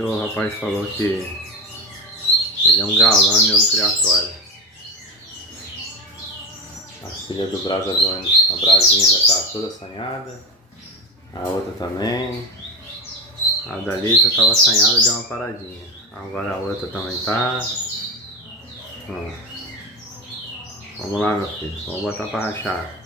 que o rapaz falou que ele é um galã meu no criatório. A filha do Brasa Jones, a Brasinha já tá toda assanhada. A outra também. A dali já tava assanhada, deu uma paradinha. Agora a outra também tá. Ó. Vamos lá, meu filho, vamos botar pra rachar.